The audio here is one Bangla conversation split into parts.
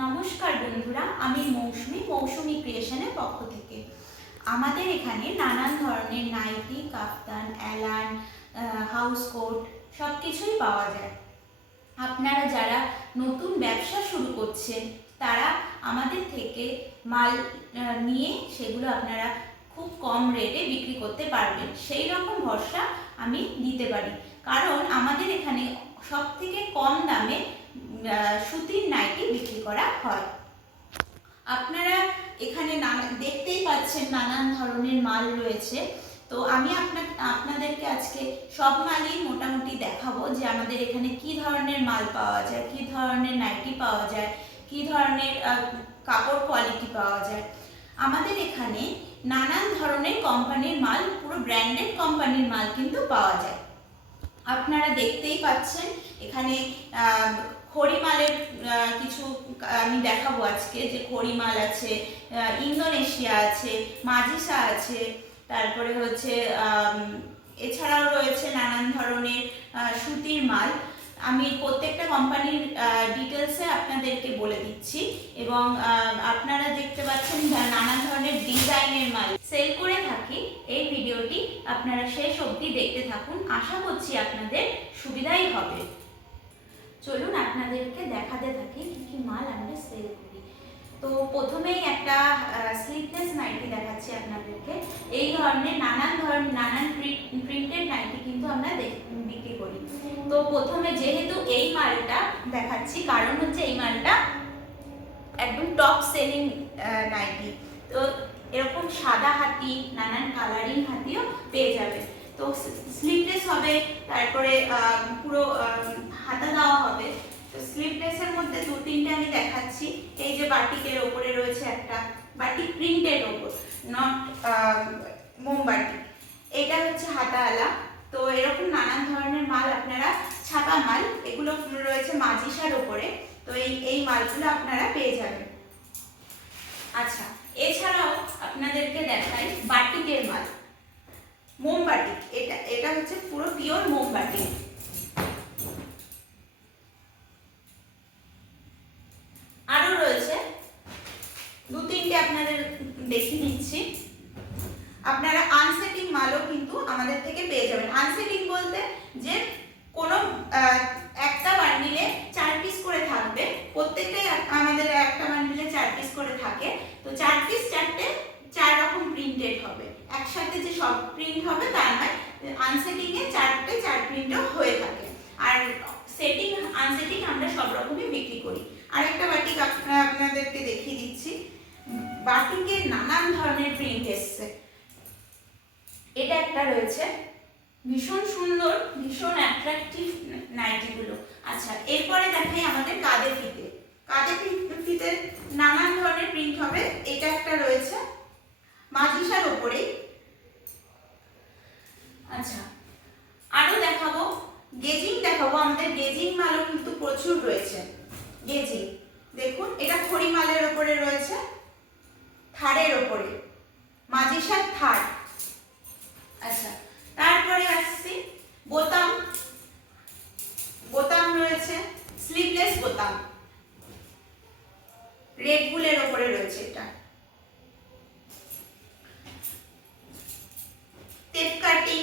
নমস্কার বন্ধুরা, আমি মৌসুমি ক্রিয়েশনের পক্ষ থেকে। আমাদের এখানে নানান ধরনের নাইটি, কাফতান, অ্যালান, হাউস কোট সব কিছুই পাওয়া যায়। আপনারা যারা নতুন ব্যবসা শুরু করছেন তারা আমাদের থেকে মাল নিয়ে সেগুলো আপনারা খুব কম রেটে বিক্রি করতে পারবেন, সেই রকম ভরসা আমি দিতে পারি। কারণ আমাদের এখানে সব থেকে কম দামে সুতির নাইটি বিক্রি করা হয়। আপনারা এখানে দেখতেই পাচ্ছেন নানান ধরনের মাল রয়েছে। তো আমি আপনাদেরকে আজকে সব মালই মোটামুটি দেখাবো যে আমাদের এখানে কি ধরনের মাল পাওয়া যায়, কি ধরনের নাইটি পাওয়া যায়, কি ধরনের কাপড় কোয়ালিটি পাওয়া যায়। আমাদের এখানে নানান ধরনের কোম্পানির মাল, পুরো ব্র্যান্ডেড কোম্পানির মাল কিন্তু পাওয়া যায়। আপনারা দেখতেই পাচ্ছেন এখানে খড়িমালের কিছু আমি দেখাবো আজকে, যে খড়িমাল আছে, ইন্দোনেশিয়া আছে, মাজিসা আছে, তারপরে হচ্ছে এছাড়াও রয়েছে নানান ধরনের সুতির মাল। আমি প্রত্যেকটা কোম্পানির ডিটেলসে আপনাদেরকে বলে দিচ্ছি, এবং আপনারা দেখতে পাচ্ছেন নানান ধরনের ডিজাইনের মাল সেল করে থাকি। এই ভিডিওটি আপনারা শেষ অবধি দেখতে থাকুন, আশা করছি আপনাদের সুবিধাই হবে। চলুন আপনাদেরকে দেখাতে থাকি কি কি মাল আমরা সেল করি। তো প্রথমেই একটা স্লিভলেস নাইটি দেখাচ্ছি আপনাদেরকে। এই ধরনের নানান প্রিন্টেড নাইটি কিন্তু আমরা বিক্রি করি। তো প্রথমে যেহেতু এই মালটা দেখাচ্ছি, কারণ হচ্ছে এই মালটা একদম টপ সেলিং নাইটি। তো এরকম সাদা হাতি, নানান কালারিং হাতিও পেয়ে যাবে। তো স্লিভলেস হবে, তারপরে পুরো হাতা দেওয়া হবে। তো স্লিভলেসের মধ্যে দু তিনটে আমি দেখাচ্ছি। এই যে বাটিকের ওপরে রয়েছে একটা বাটিক প্রিন্টের ওপর, নট মোমবাটি, এটা হচ্ছে হাতাওয়ালা। তো এরকম নানান ধরনের মাল আপনারা, ছাপা মাল এগুলো রয়েছে মাজিসার ওপরে। তো এই মালগুলো আপনারা পেয়ে যাবেন। আচ্ছা, এছাড়াও আপনাদেরকে দেখাই বাটিকের মাল, মোমবাটি। এটা হচ্ছে পুরো পিওর মোমবাটি। আরো রয়েছে দু তিনটে, আপনাদের দেখিয়ে দিচ্ছি। আপনারা আনসেটিং মালও কিন্তু আমাদের থেকে পেয়ে যাবেন। আনসেটিং বলতে যে কোনো একটা বান্ডিলে 4 পিস করে থাকবে, প্রত্যেকটাই আমাদের একটা বান্ডিলে 4 পিস করে থাকে। তো 4 পিস 4 রকম প্রিন্টেড হবে, একসাথে যে সব প্রিন্ট হবে তা নয়, আনসেটিং এ 4 প্রিন্টও হয়ে থাকে। আর সেটিং আনসেটিং আমরা সব রকমই বিক্রি করি। আরেকটা বাটিক আপনাদেরকে দেখিয়ে দিচ্ছি। বাটিকের নানান ধরনের প্রিন্ট এসছে। এটা একটা রয়েছে, ভীষণ সুন্দর, ভীষণ অ্যাট্রাকটিভ নাইটিগুলো। আচ্ছা, এরপরে দেখাই আমাদের কাঁধে ফিতে। কাঁধে ফিতে নানান ধরনের প্রিন্ট হবে। এটা একটা রয়েছে মাজিসার ওপরেই। আচ্ছা, আরো দেখাবো, গেজিং দেখাবো। আমাদের গেজিং মালও কিন্তু প্রচুর রয়েছে। গেজিং দেখুন, এটা খড়িমালের ওপরে রয়েছে, থাড়ের ওপরে, মাজিসার থাড়। আচ্ছা, তারপরে আসছি বোতাম। বোতাম রয়েছে, স্লিভলেস বোতাম, রেড বুলের ওপরে রয়েছে এটা। টেপ কাটিং,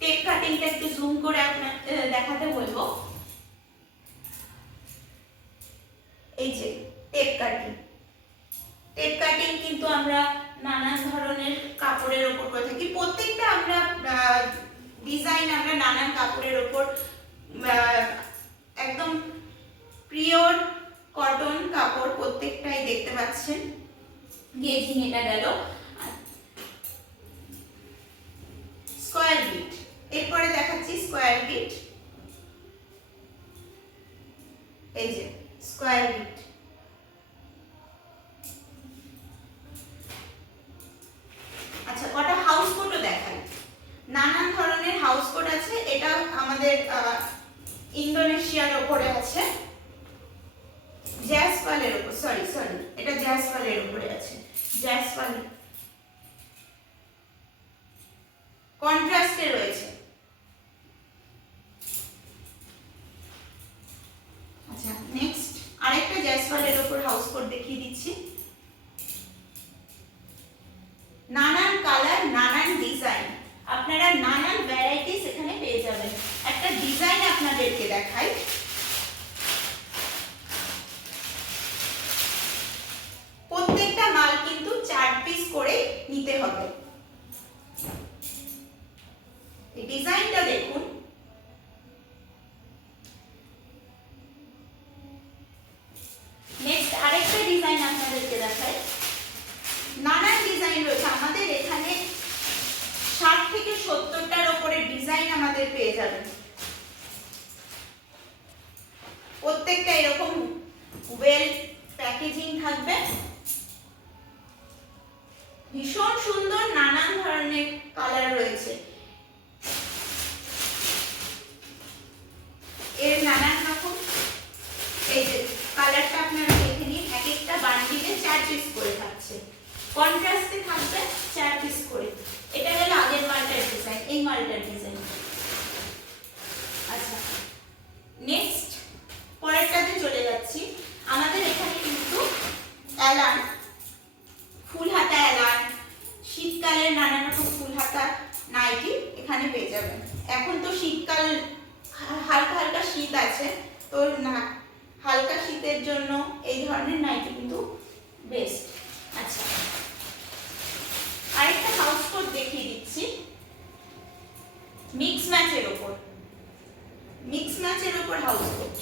টেপ কাটিংটা একটু জুম করে আপনাদের দেখাতে বলবো। এই যে টেপ কাটিং, টেপ কাটিং কিন্তু আমরা নানান ধরনের কাপড়ের ওপর করে থাকি। প্রত্যেকটা আমরা ডিজাইন আমরা নানান কাপড়ের ওপর, একদম পিওর কটন কাপড় প্রত্যেকটাই দেখতে পাচ্ছেন। গেজিং এটা গেল। স্কয়ার বিট, এরপরে দেখাচ্ছি স্কয়ার বিট। এই যে স্কয়ার বিট। আচ্ছা, কটা হাউস কোটও দেখাই। নানান ধরনের হাউস কোট আছে। এটা আমাদের ইন্দোনেশিয়ার ওপরে আছে, জ্যাসপালের ওপর, সরি এটা জ্যাসপালের ওপরে আছে। জ্যাসপাল কন্ট্রাস্টে রয়েছে। আচ্ছা, নেক্সট আরেকটা আমাদের পেয়ে যাবেন। প্রত্যেকটা এরকম ওয়েল প্যাকেজিং থাকবে, ভীষণ সুন্দর, নানান ধরনের কালার রয়েছে, এর নানান রকম। এই যে কালারটা আপনারা দেখে নিন, এক একটা বান্ডিলে 4 পিস করে থাকছে, কন্ট্রাস্টে থাকবে 4 পিস করে। এটা হলো আগের মালটার ডিজাইন, এই মালটার ডিজাইন। আচ্ছা, নেক্সট পরেরটাতে চলে যাচ্ছি। আমাদের এখানে কিন্তু অ্যালান, ফুল হাতা অ্যালান, শীতকালের নানান রকম ফুল হাতা নাইটি এখানে পেয়ে যাবেন। এখন তো শীতকাল, হালকা হালকা শীত আছে, তো না হালকা শীতের জন্য এই ধরনের নাইটি কিন্তু বেস্ট। আচ্ছা, আরেকটা হাউস কোট দেখিয়ে দিচ্ছি, মিক্স ম্যাচের উপর, মিক্স ম্যাচের উপর হাউস কোট।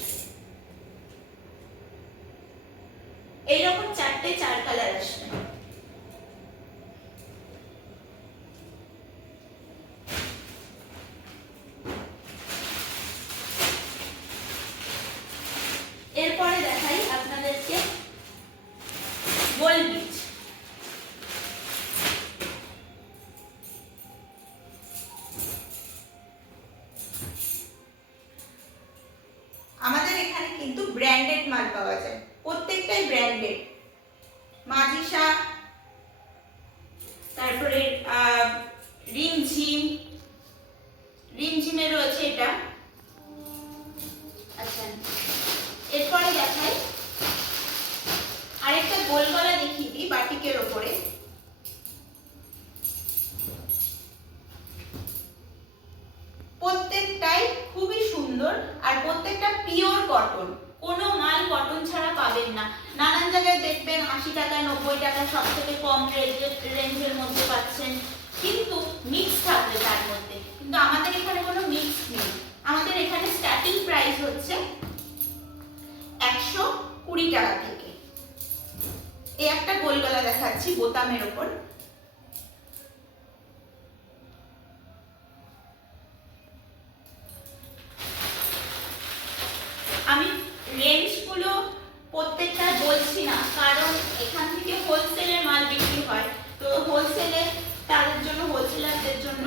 এইরকম 4টে 4 কালার আসবে। এরপরে দেখাই আপনাদেরকে গোল বিচ। আমাদের এখানে কিন্তু ব্র্যান্ডেড মাল পাওয়া যায়, প্রত্যেকটাই ব্র্যান্ডেড। মাজিসা, তারপরে রিমঝিম, রিমঝিমে রয়েছে এটা। আচ্ছা, এরপরে দেখাই আরেকটা গোল গলা দেখিয়ে দিই বাটিকের ওপরে। প্রত্যেকটাই খুবই সুন্দর, আর প্রত্যেকটা পিওর কটন, কোনো মাল কটন ছাড়া পাবেন না। নানান জায়গায় দেখবেন 80 টাকা 90 টাকা সব থেকে কম রেঞ্জের মধ্যে পাচ্ছেন, কিন্তু মিক্স থাকবে তার মধ্যে, কিন্তু আমাদের এখানে কোনো মিক্স নেই। আমাদের এখানে স্টার্টিং প্রাইস হচ্ছে 120 টাকা থেকে। এই একটা গোল গলা দেখাচ্ছি বোতামের ওপর। আমি রেঞ্জগুলো প্রত্যেকটা বলছি না, কারণ এখান থেকে হোলসেলের মাল বিক্রি হয়, তো হোলসেলে তাদের জন্য, হোলসেলারদের জন্য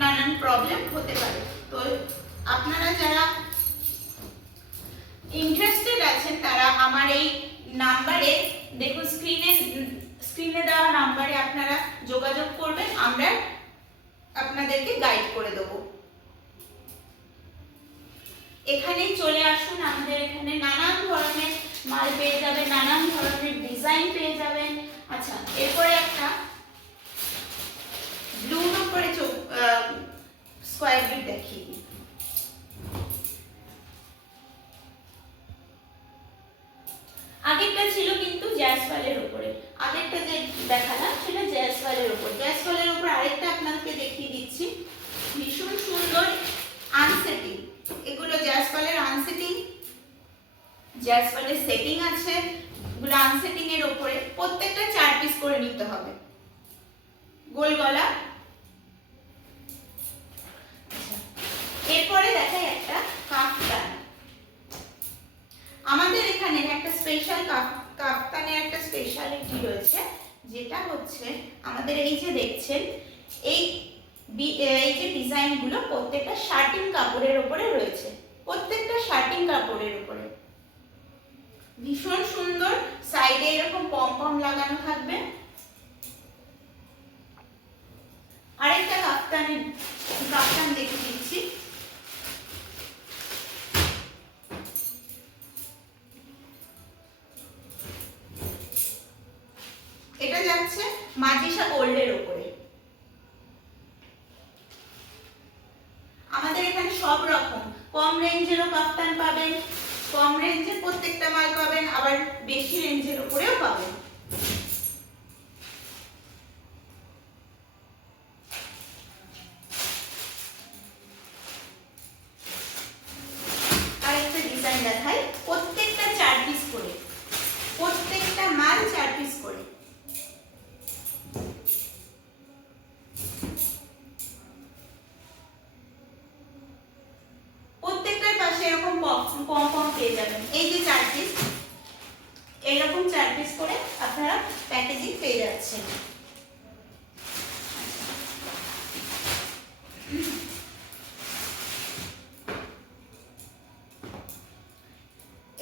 নানান প্রবলেম হতে পারে। তো আপনারা যারা ইন্টারেস্টেড আছেন তারা আমার এই নাম্বারে, দেখুন স্ক্রিনে দেওয়া নাম্বারে আপনারা যোগাযোগ করবেন, আমরা আপনাদেরকে গাইড করে দেবো। এখানে চলে আসুন, আমাদের এখানে নানান ধরনের মাল পেয়ে যাবেন, নানান ধরনের ডিজাইন পেয়ে যাবেন। আচ্ছা, এরপরে একটা ব্লুর উপরে স্কোয়ার বিট দেখিয়ে দিই। আগেরটা ছিল কিন্তু জ্যাসওয়ালের উপরে, আগেরটা যে দেখালাম সেটা জ্যাসওয়ালের উপর। জ্যাসওয়ালের উপর আরেকটা আপনাদেরকে দেখিয়ে দিচ্ছি, ভীষণ সুন্দর আনসেটিং। এগুলো জ্যাসওয়ালের আনসেটিং, জ্যাসওয়ালের সেটিং আছে, এগুলো আনসেটিং এর উপরে। প্রত্যেকটা 4 পিস করে নিতে হবে, গোল গলা। এরপরে দেখাই একটা কাফতান। আমাদের এখানে একটা স্পেশাল কাফতানের একটা স্পেশালিটি রয়েছে, যেটা হচ্ছে আমাদের এই যে দেখছেন এই যে ডিজাইনগুলো প্রত্যেকটা শার্টিং কাপড়ের উপরে রয়েছে, প্রত্যেকটা শার্টিং কাপড়ের উপরে ভীষণ সুন্দর। সাইডে এরকম পম লাগানো থাকবে। আরেকটা কাফতান দেখে দিচ্ছি। এটা যাচ্ছে মাজিসা গোল্ডের উপরে। আমাদের এখানে সব রকম কম রেঞ্জেরও কাফতান পাবেন, কম রেঞ্জের প্রত্যেকটা মাল পাবেন, আবার বেশি রেঞ্জের উপরেও পাবেন। আরেকটা ডিজাইন দেখাই, প্রত্যেকটা 4 পিস করে, প্রত্যেকটা মাল 4 পিস করে। করে আপনারা প্যাকেজিং পেয়ে যাচ্ছেন।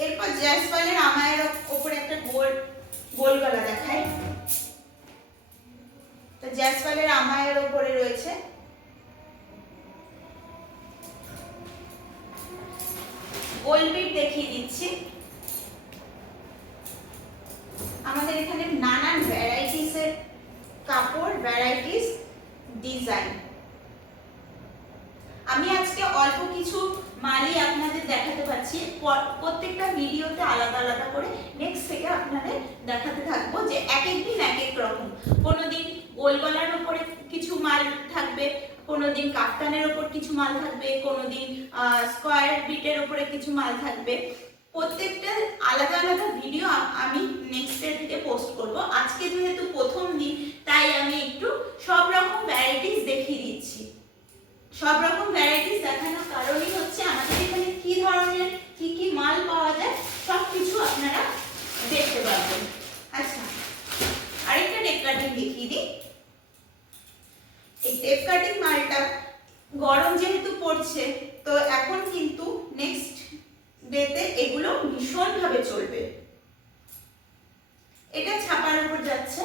এরপর জ্যাসওয়ালের আমায়ের উপরে একটা গোল গলা দেখায়। তো জ্যাসওয়ালের আমায়ের উপরে রয়েছে গোল বিট দেখিয়ে দিচ্ছি। আমাদের এখানে নানান ভ্যারাইটিস এর কাপড়, ভ্যারাইটিস ডিজাইন। আমি আজকে অল্প কিছু মালই আপনাদের দেখাতে পাচ্ছি, প্রত্যেকটা ভিডিওতে আলাদা আলাদা করে নেক্সট থেকে আপনাদের দেখাতে থাকবো যে এক এক দিন এক এক রকম। কোনোদিন গোল গলার উপরে কিছু মাল থাকবে, কোনোদিন কাফতানের উপর কিছু মাল থাকবে, কোনোদিন স্কয়ার বিটের উপরে কিছু মাল থাকবে। প্রত্যেকটা আলাদা আলাদা ভিডিও আমি নেক্সট ডে থেকে পোস্ট করব। আজকে যেহেতু প্রথম দিন তাই আমি একটু সব রকম ভ্যারাইটিস দেখিয়ে দিচ্ছি। সব রকম ভ্যারাইটিস দেখানোর কারণই হচ্ছে আমাদের এখানে কি ধরনের কি কি মাল পাওয়া যায় সবকিছু আপনারা দেখতে পারবেন। আচ্ছা, আরেকটা টেপ কাটিং দেখিয়ে দিই। এই টেপ কাটিং মালটা গরম যেহেতু পড়ছে, তো এখন কিন্তু নেক্সট ডেতে এগুলো ভীষণ ভাবে চলবে। এটা ছাপার উপর যাচ্ছে।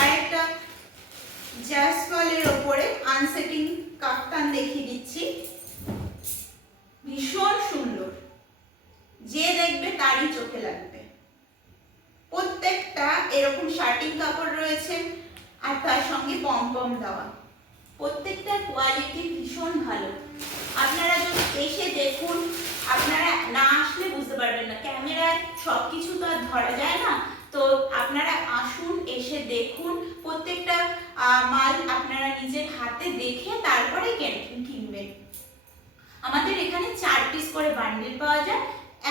আরেকটা জ্যাসওয়ালের উপরে আনসেটিং কাফতান দেখিয়ে দিচ্ছি, ভীষণ সুন্দর, যে দেখবে তারই চোখে লাগবে। প্রত্যেকটা এরকম শার্টিং কাপড় রয়েছে আর তার সঙ্গে পম দেওয়া। প্রত্যেকটা কোয়ালিটি ভীষণ ভালো। আপনারা যদি এসে দেখুন, আপনারা না আসলে বুঝতে পারবেন না, ক্যামেরায় সবকিছু তো আর ধরা যায় না। তো আপনারা আসুন, এসে দেখুন, প্রত্যেকটা মাল আপনারা নিজের হাতে দেখে তারপরে কিনবেন। আমাদের এখানে 4 পিস করে বান্ডেল পাওয়া যায়,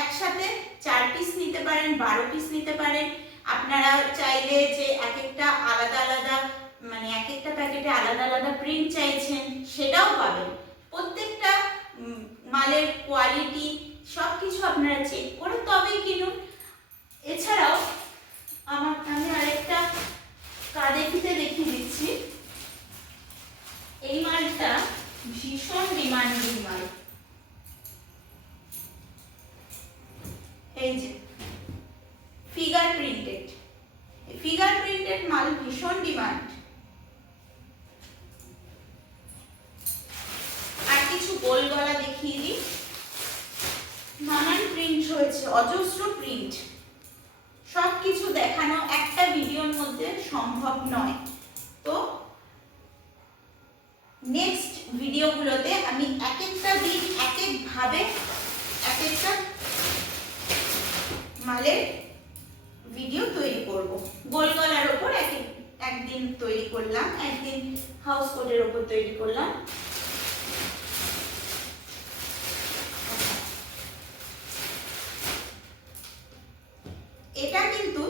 একসাথে 4 পিস নিতে পারেন, 12 পিস নিতে পারেন। আপনারা চাইলে যে এক একটা আলাদা আলাদা, মানে এক একটা প্যাকেটে আলাদা আলাদা প্রিন্ট চাইছেন, সেটাও পাবেন। প্রত্যেকটা মালের কোয়ালিটি সবকিছু আপনারা চেক করে তবেই কিনুন। এছাড়াও আমি আরেকটা কাঁধে দেখিয়ে দিচ্ছি। এই মালটা ভীষণ ডিমান্ডিং মাল। এই যে ফিগার প্রিন্টেড মাল ভীষণ ডিমান্ড। আর কিছু গোল গলা দেখিয়ে দিই। নানান প্রিন্ট রয়েছে, অজস্র প্রিন্ট। সবকিছু দেখানো একটা ভিডিওর মধ্যে সম্ভব নয়। তো নেক্সট ভিডিওগুলোতে আমি এক একটা দিন এক এক ভাবে এক একটা মালের ভিডিও তৈরি করব। গোল গলার উপর একদিন তৈরি করলাম, একদিন হাউস কোটের উপর তৈরি করলাম। এটা কিন্তু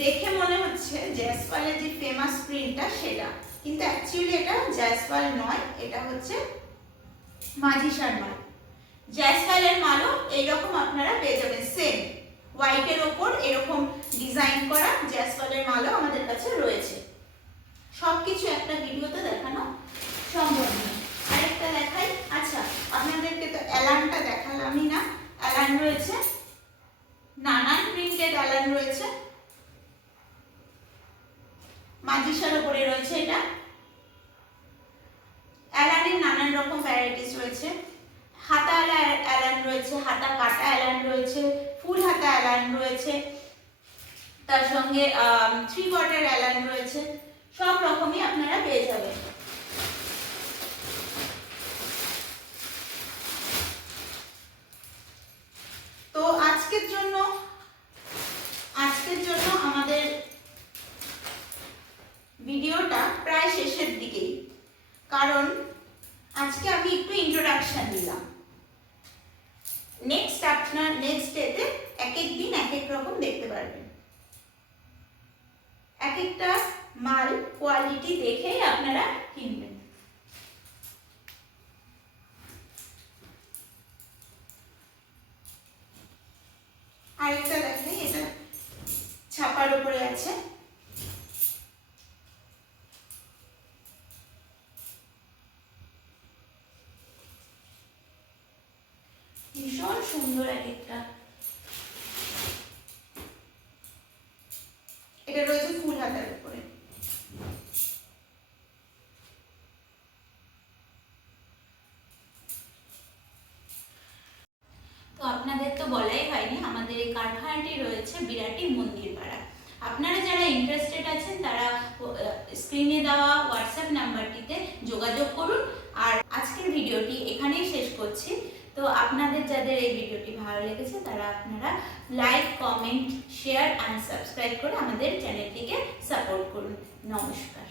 দেখে মনে হচ্ছে জ্যাসওয়ালের যে ফেমাস প্রিন্টটা সেটা, কিন্তু অ্যাকচুয়ালি এটা জ্যাসওয়াল নয়, এটা হচ্ছে মাজিশার মাল। জ্যাসওয়ালের মালও এইরকম আপনারা পেয়ে যাবেন, সেম হোয়াইটের ওপর এরকম ডিজাইন করা জ্যাসওয়ালের মালও আমাদের কাছে রয়েছে। সবকিছু একটা ভিডিওতে দেখানো সম্ভব নয়। আরেকটা দেখাই। আচ্ছা, আপনাদেরকে তো অ্যালানটা দেখালামই না। অ্যালান রয়েছে, নানান প্রিন্টেড অ্যালান রয়েছে। মাজিশার উপরে রয়েছে এটা। অ্যালানের নানান রকম ভ্যারাইটিস রয়েছে। হাতা অ্যালান রয়েছে, হাতা কাটা অ্যালান রয়েছে, ফুল হাতা অ্যালান রয়েছে, তার সঙ্গে 3/4 অ্যালান রয়েছে। সব রকমই আপনারা পেয়ে যাবেন। তো আজকের জন্য আমাদের ভিডিওটা প্রায় শেষের দিকেই, কারণ আজকে আমি একটু ইন্ট্রোডাকশন দিলাম। নেক্সট ডেতে এক এক দিন এক এক রকম দেখতে পারবেন। এক একটা মাল কোয়ালিটি দেখে আপনারা কিনবেন। সুন্দর এক একটা। এটা রয়েছে ফুল হাতার উপরে। তো আপনাদের তো বলাই হয়নি, আমাদের এই কারখানাটি রয়েছে বিরাটি মন্দির পাড়া। আপনারা যারা ইন্টারেস্টেড আছেন তারা স্ক্রিনে দেওয়া হোয়াটসঅ্যাপ নাম্বারটিতে যোগাযোগ করুন। আর আজকের ভিডিওটি এখানেই শেষ করছি। তো আপনাদের যাদের এই ভিডিওটি ভালো লেগেছে তারা আপনারা like, comment, share and subscribe করে আমাদের চ্যানেলটিকে সাপোর্ট করুন। নমস্কার।